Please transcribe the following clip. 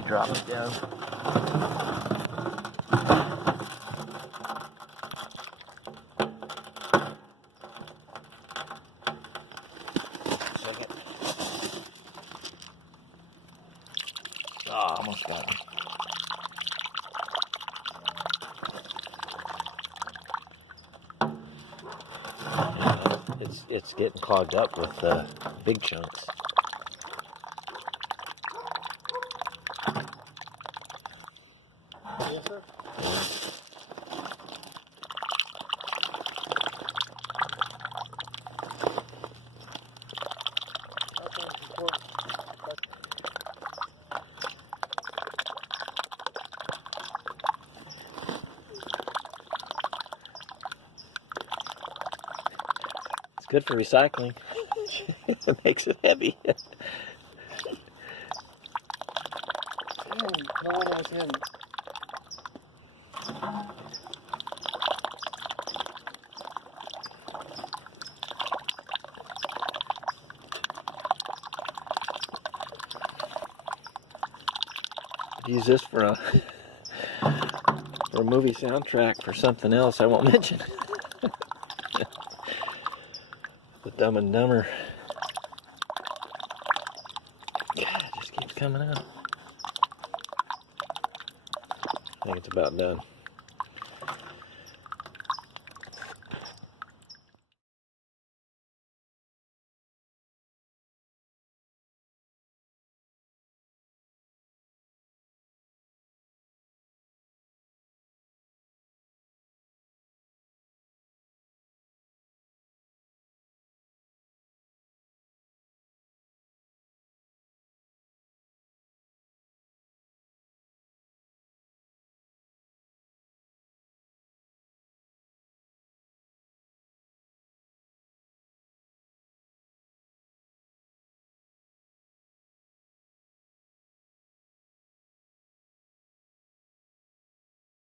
gently drop it down. Second. Oh, almost got him. It's getting clogged up with big chunks. Yes, sir. It's good for recycling. It makes it heavy. No one else heavy. Use this for a movie soundtrack for something else I won't mention. The Dumb and Dumber. God, it just keeps coming out. I think it's about done.